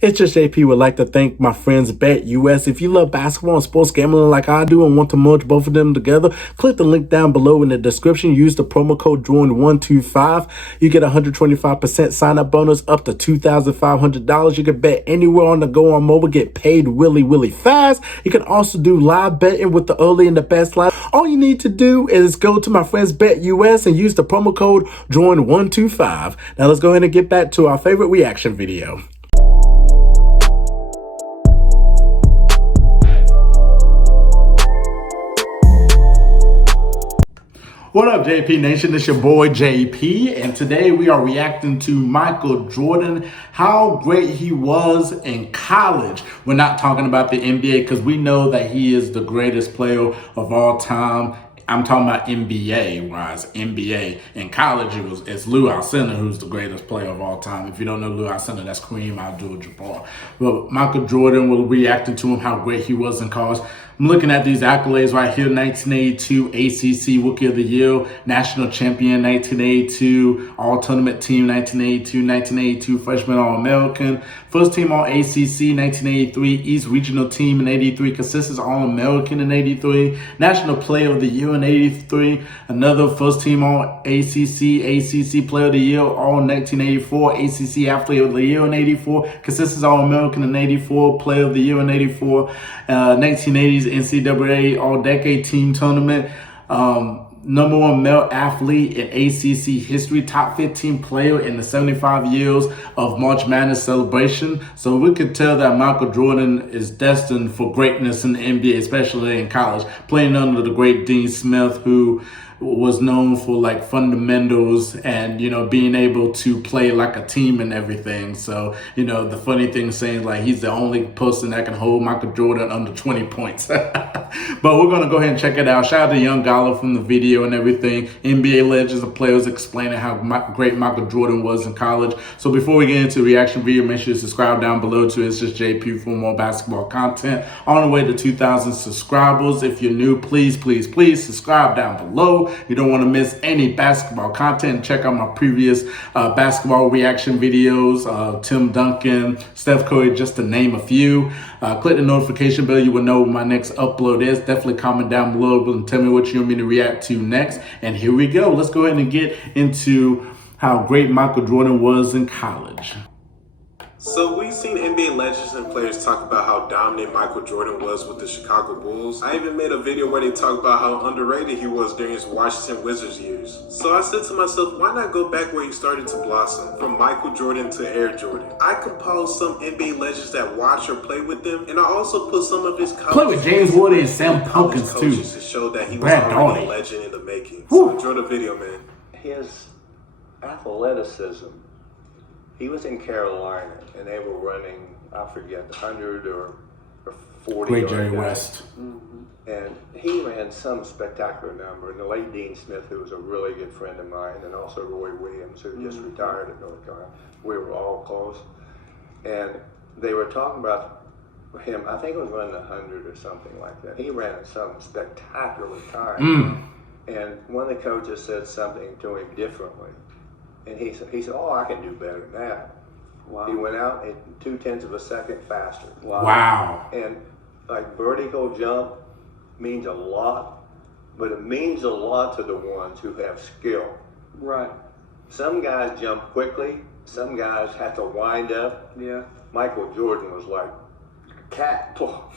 It's just JP would like to thank my friends BETUS. If you love basketball and sports gambling like I do and want to merge both of them together, click the link down below in the description. Use the promo code JOIN125. You get a 125% sign up bonus up to $2,500. You can bet anywhere on the go on mobile, get paid really fast. You can also do live betting with the early and the best live. All you need to do is go to my friends BETUS and use the promo code JOIN125. Now let's go ahead and get back to our favorite reaction video. What up, JP Nation? It's your boy JP, and today we are reacting to Michael Jordan, how great he was in college. We're not talking about the NBA because we know that he is the greatest player of all time. I'm talking about NBA, whereas NBA in college it's Lou Alcindor who's the greatest player of all time. If you don't know Lou Alcindor, that's Kareem Abdul-Jabbar. But Michael Jordan, will reacting to him, how great he was in college. I'm looking at these accolades right here: 1982 ACC Rookie of the Year, National Champion 1982, All-Tournament Team 1982, 1982 Freshman All-American, First Team All-ACC 1983, East Regional Team in 83, Consensus All-American in 83, National Player of the Year in 83, another First Team All-ACC, ACC Player of the Year, All-1984, ACC Athlete of the Year in 84, Consensus All-American in 84, Player of the Year in 84, 1980s NCAA All-Decade Team Tournament, number one male athlete in ACC history, top 15 player in the 75 years of March Madness celebration. So we could tell that Michael Jordan is destined for greatness in the NBA, especially in college, playing under the great Dean Smith, who was known for like fundamentals and, you know, being able to play like a team and everything. So, you know, the funny thing is saying like he's the only person that can hold Michael Jordan under 20 points. But we're going to go ahead and check it out. Shout out to Young Gala from the video and everything. NBA legends and players explaining how great Michael Jordan was in college. So before we get into the reaction video, make sure you subscribe down below to It's Just JP for more basketball content. On the way to 2,000 subscribers. If you're new, please subscribe down below. You don't want to miss any basketball content. Check out my previous basketball reaction videos. Tim Duncan, Steph Curry, just to name a few. Click the notification bell. You will know when my next upload is. Definitely comment down below and tell me what you want me to react to next. And here we go. Let's go ahead and get into how great Michael Jordan was in college. So we've seen NBA legends and players talk about how dominant Michael Jordan was with the Chicago Bulls. I even made a video where they talk about how underrated he was during his Washington Wizards years. So I said to myself, why not go back where he started to blossom, from Michael Jordan to Air Jordan? I compiled some NBA legends that watch or play with them, and I also put some of his college play with James Woody and Sam Pumpkins too, to show that he was already a legend in the making. So enjoy the video, man. His athleticism. He was in Carolina, and they were running, I forget, 100 or 40. Great Jerry West. And he ran some spectacular number. And the late Dean Smith, who was a really good friend of mine, and also Roy Williams, who just retired at North Carolina, we were all close. And they were talking about him, I think it was running 100 or something like that. He ran at some spectacular time. And one of the coaches said something to him differently. And he said, oh, I can do better than that. Wow. He went out at 0.2 of a second faster. Wow. And like vertical jump means a lot, but it means a lot to the ones who have skill. Right. Some guys jump quickly, some guys have to wind up. Yeah. Michael Jordan was like cat. Well,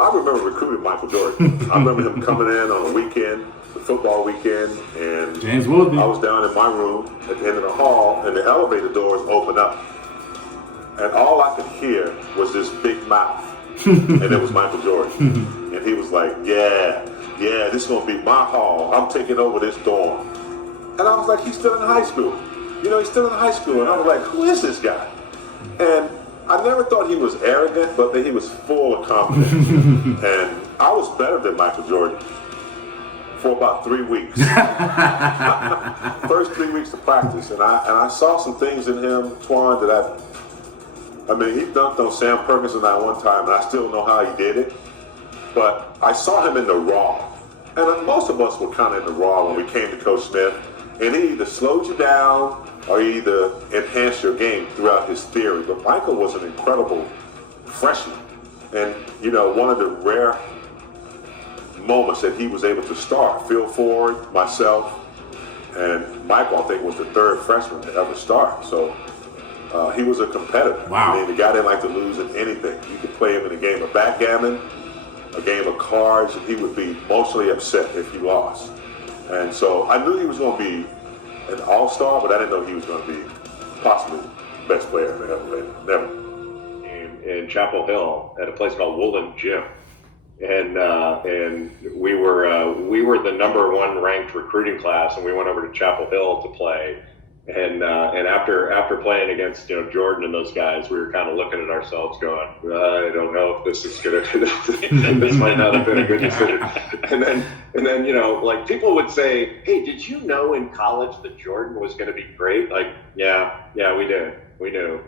I remember recruiting Michael Jordan. I remember him coming in on a weekend, the football weekend, and James Woody. I was down in my room at the end of the hall, and the elevator doors opened up. And all I could hear was this big mouth, and it was Michael Jordan. And he was like, yeah, this is going to be my hall. I'm taking over this dorm. And I was like, he's still in high school. You know, he's still in high school. And I was like, who is this guy? And I never thought he was arrogant, but that he was full of confidence. And I was better than Michael Jordan for about 3 weeks. First 3 weeks of practice. And I saw some things in him, Twan, that I mean, he dunked on Sam Perkins that one time, and I still know how he did it. But I saw him in the raw. And most of us were kind of in the raw when we came to Coach Smith. And he either slowed you down or you either enhance your game throughout his theory. But Michael was an incredible freshman. And, you know, one of the rare moments that he was able to start, Phil Ford, myself, and Michael, I think, was the third freshman to ever start. So he was a competitor. Wow. I mean, the guy didn't like to lose in anything. You could play him in a game of backgammon, a game of cards, and he would be emotionally upset if he lost. And so I knew he was going to be an all-star, but I didn't know he was going to be possibly the best player I've ever played. Never. In Chapel Hill at a place called Woodland Gym. And we were the #1 ranked recruiting class, and we went over to Chapel Hill to play. And after playing against Jordan and those guys, we were kind of looking at ourselves, going, I don't know if this is gonna. This might not have been a good decision. And then like people would say, hey, did you know in college that Jordan was going to be great? Like, yeah, we did. We knew.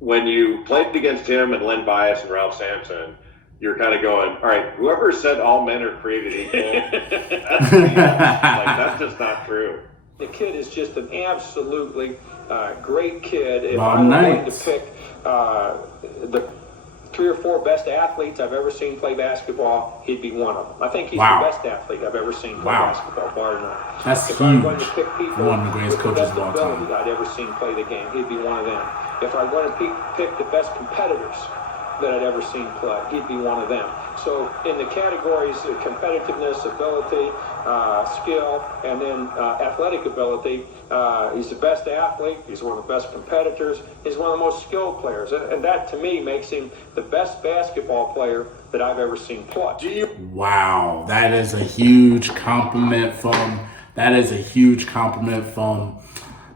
When you played against him and Len Bias and Ralph Sampson, you're kind of going, all right, whoever said all men are created equal, that's just not true. The kid is just an absolutely great kid. If Bob I were Knight. going to pick the 3 or 4 best athletes I've ever seen play basketball, he'd be one of them. I think he's Wow. the best athlete I've ever seen play Wow. basketball, bar none. That's If I'm going huge. to pick people One of the greatest with the coaches best of all time. ability I'd ever seen play the game, he'd be one of them. If I'm going to pick the best competitors that I'd ever seen play, he'd be one of them. So in the categories of competitiveness, ability, skill, and then athletic ability, he's the best athlete, he's one of the best competitors, he's one of the most skilled players. And that to me makes him the best basketball player that I've ever seen play. Wow, that is a huge compliment from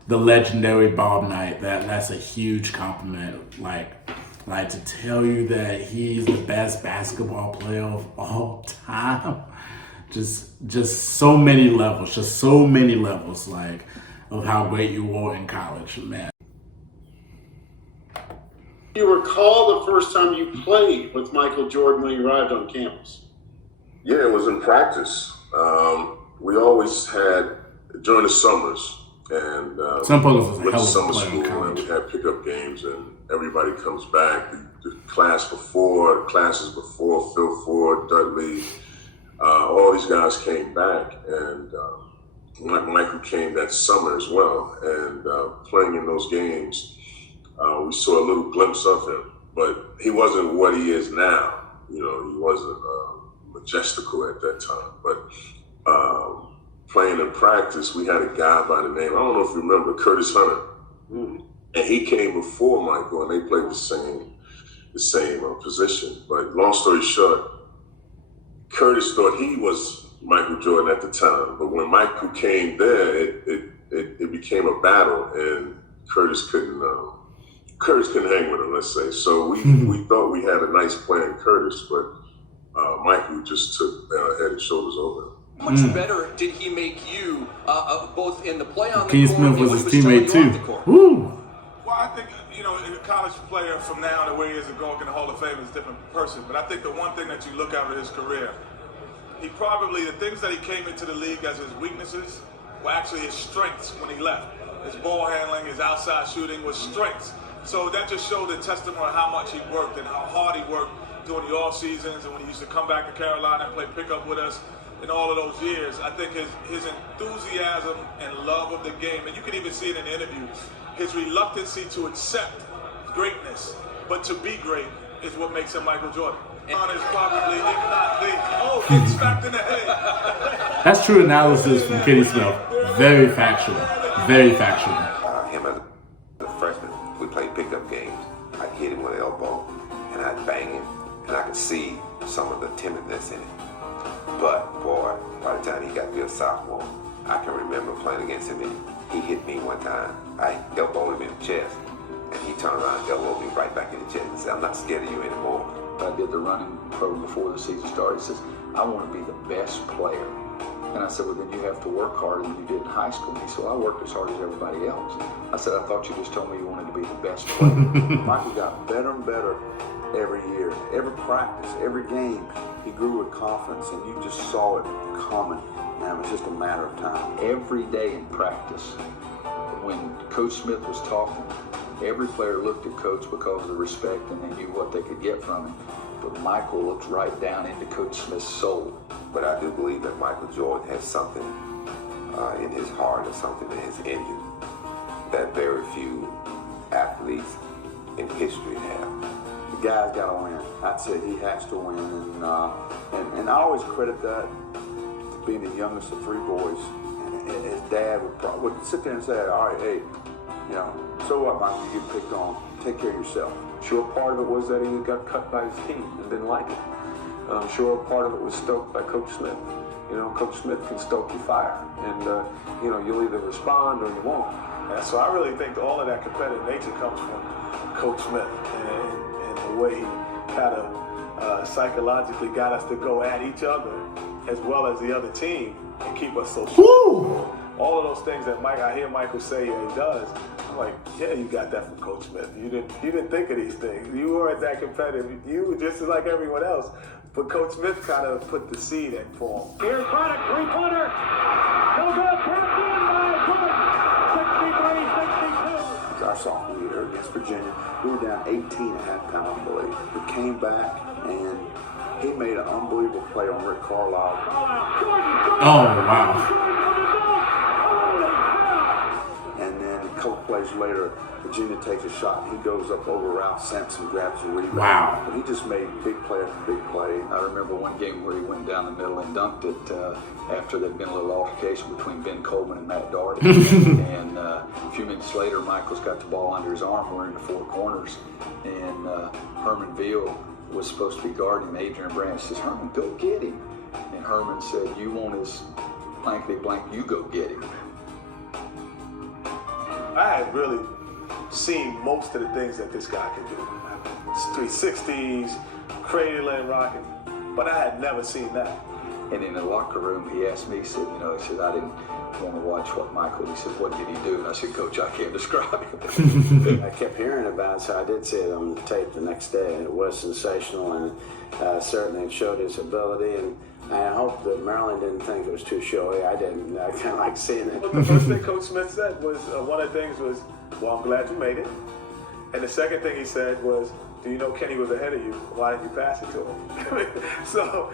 the legendary Bob Knight. That's a huge compliment. Like to tell you that he's the best basketball player of all time. Just so many levels, like of how great you were in college, man. Do you recall the first time you played with Michael Jordan when he arrived on campus? Yeah, it was in practice. We always had, during the summers, and Some players was a went hell to of a summer player in school, and college. we had pickup games, and everybody comes back. The classes before, Phil Ford, Dudley, all these guys came back, and Michael came that summer as well. And playing in those games, we saw a little glimpse of him, but he wasn't what he is now. He wasn't majestical at that time, but playing in practice, we had a guy by the name, I don't know if you remember, Curtis Hunter. And he came before Michael, and they played the same position. But long story short, Curtis thought he was Michael Jordan at the time. But when Michael came there, it became a battle, and Curtis couldn't hang with him, let's say. So we thought we had a nice player in Curtis, but Michael just took head and shoulders over him. How much better did he make you, both in the play on the Keith court Smith and was when his he was teammate telling you too. off the court? Woo! Well, I think, a college player from now to where he is going in the Hall of Fame is a different person. But I think the one thing that you look at with his career, the things that he came into the league as his weaknesses were actually his strengths when he left. His ball handling, his outside shooting was strengths. So that just showed the testimony of how much he worked and how hard he worked during the off seasons and when he used to come back to Carolina and play pickup with us. In all of those years, I think his enthusiasm and love of the game, and you can even see it in the interviews, his reluctancy to accept greatness, but to be great, is what makes him Michael Jordan. And is probably, if not the, getting smacked in the head. That's true analysis from Kenny Smith. Very factual. Very factual. Him as a freshman, we played pickup games. I'd hit him with an elbow, and I'd bang him, and I could see some of the timidness in it. But, boy, by the time he got to be a sophomore, I can remember playing against him, and he hit me one time. I elbowed him in the chest, and he turned around and elbowed me right back in the chest and said, I'm not scared of you anymore. I did the running program before the season started. He says, I want to be the best player. And I said, well, then you have to work harder than you did in high school. And he said, well, I worked as hard as everybody else. I said, I thought you just told me you wanted to be the best player. Michael got better and better every year. Every practice, every game, he grew with confidence, and you just saw it coming. man. It was just a matter of time. Every day in practice, when Coach Smith was talking, every player looked at Coach because of the respect and they knew what they could get from him. But Michael looked right down into Coach Smith's soul. But I do believe that Michael Jordan has something in his heart or something in his engine that very few athletes in history have. The guy's got to win. I'd say he has to win, and I always credit that to being the youngest of three boys. And his dad would sit there and say, "All right, hey, you know, so what, Michael? You get picked on. Take care of yourself." Sure, part of it was that he got cut by his team and didn't like it. Sure, part of it was stoked by Coach Smith. You know, Coach Smith can stoke your fire, and you know, you'll either respond or you won't. And so I really think all of that competitive nature comes from Coach Smith and the way he kind of psychologically got us to go at each other as well as the other team and keep us so strong. All of those things that I hear Michael say he does, I'm like, yeah, you got that from Coach Smith. You didn't think of these things. You weren't that competitive. You were just like everyone else. But Coach Smith kind of put the seed in for him. Here's Chronic, three-pointer. No good. Tapped in by Jokić. 63-62. Our sophomore year against Virginia, we were down 18 at halftime, I believe. We came back and he made an unbelievable play on Rick Carlisle. Oh, wow. And then a couple plays later, Virginia takes a shot. He goes up over Ralph Sampson, grabs the rebound. Wow. And he just made big play after big play. I remember one game where he went down the middle and dunked it after there'd been a little altercation between Ben Coleman and Matt Doherty. And a few minutes later, Michael's got the ball under his arm. We're in the four corners. And Herman Veal was supposed to be guarding him. Adrian Branch says, "Herman, go get him." And Herman said, "You want his blankety blank, you go get him." I had really seen most of the things that this guy could do. 360s, cradling, rocking, but I had never seen that. And in the locker room, he asked me, he said, I didn't want to watch what Michael, he said, "What did he do?" And I said, "Coach, I can't describe it." I kept hearing about it, so I did see it on the tape the next day, and it was sensational, and certainly it showed his ability, and I hope that Maryland didn't think it was too showy. I didn't. I kind of like seeing it. But the first thing Coach Smith said was, one of the things was, "Well, I'm glad you made it." And the second thing he said was, "Do you know Kenny was ahead of you? Why didn't you pass it to him?" So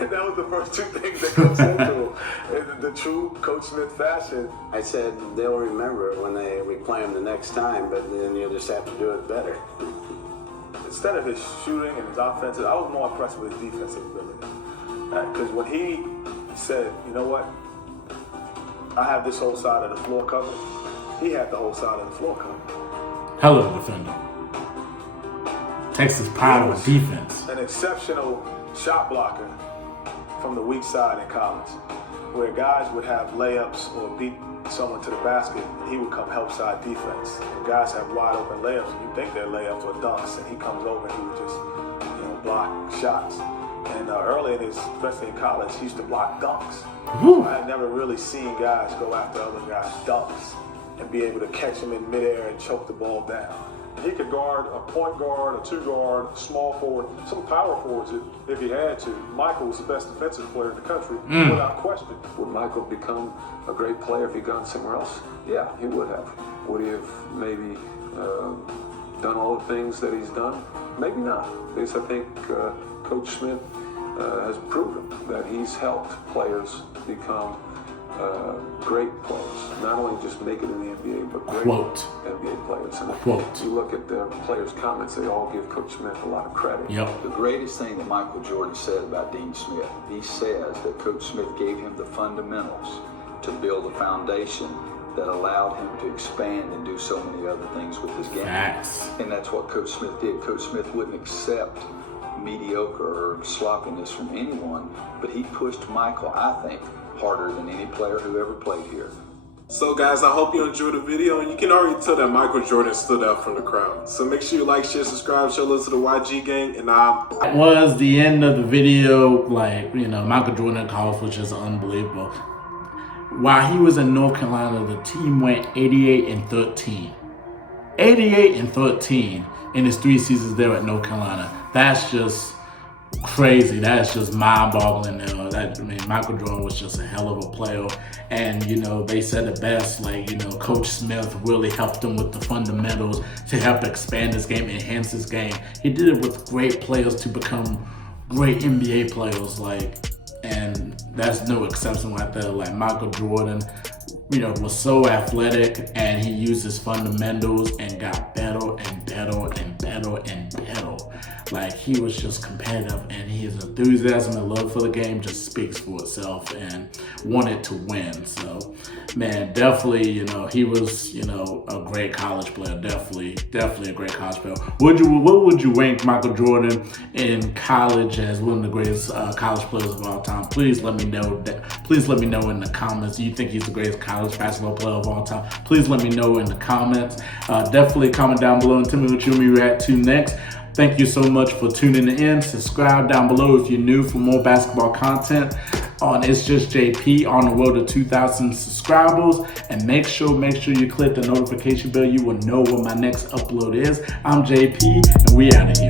that was the first two things that Coach said to him. In the true Coach Smith fashion. I said, they'll remember it when we play him the next time, but then you'll just have to do it better. Instead of his shooting and his offensive, I was more impressed with his defensive ability. Because when he said, "You know what? I have this whole side of the floor covered," he had the whole side of the floor covered. Hell of a defender. Texas power defense. An exceptional shot blocker from the weak side in college, where guys would have layups or beat someone to the basket, and he would come help side defense. And guys have wide open layups, and you think they're layups or dunks, and he comes over and he would just, block shots. And early in his, especially in college, he used to block dunks. I had never really seen guys go after other guys' dunks and be able to catch them in midair and choke the ball down. He could guard a point guard, a two guard, a small forward, some power forwards if he had to. Michael was the best defensive player in the country, without question. Would Michael become a great player if he'd gone somewhere else? Yeah, he would have. Would he have maybe done all the things that he's done? Maybe not. Because I think Coach Smith has proven that he's helped players become great players. Not only just make it in the NBA, but great NBA players. And you look at the players' comments, they all give Coach Smith a lot of credit. Yep. The greatest thing that Michael Jordan said about Dean Smith, he says that Coach Smith gave him the fundamentals to build a foundation that allowed him to expand and do so many other things with his game. Facts. And that's what Coach Smith did. Coach Smith wouldn't accept mediocre or sloppiness from anyone, but he pushed Michael, I think, harder than any player who ever played here. So guys, I hope you enjoyed the video, and you can already tell that Michael Jordan stood out from the crowd. So make sure you like, share, subscribe, show love to the YG gang, and That was the end of the video. Michael Jordan calls, which is unbelievable. While he was in North Carolina, the team went 88-13. 88-13 in his 3 seasons there at North Carolina. That's just crazy. That's just mind-boggling. Michael Jordan was just a hell of a player. And, they said it best, Coach Smith really helped him with the fundamentals to help expand his game, enhance his game. He did it with great players to become great NBA players, and that's no exception right there. Michael Jordan, was so athletic, and he used his fundamentals and got better and better and better and better. He was just competitive, and his enthusiasm and love for the game just speaks for itself, and wanted to win. So, man, definitely, he was, a great college player. Definitely a great college player. What would you rank Michael Jordan in college as one of the greatest college players of all time? Please let me know. Please let me know in the comments. Do you think he's the greatest college basketball player of all time? Please let me know in the comments. Definitely comment down below and tell me what you'll react to next. Thank you so much for tuning in. Subscribe down below if you're new for more basketball content on It's Just JP on the road to 2,000 subscribers. And make sure you click the notification bell. You will know when my next upload is. I'm JP, and we out of here.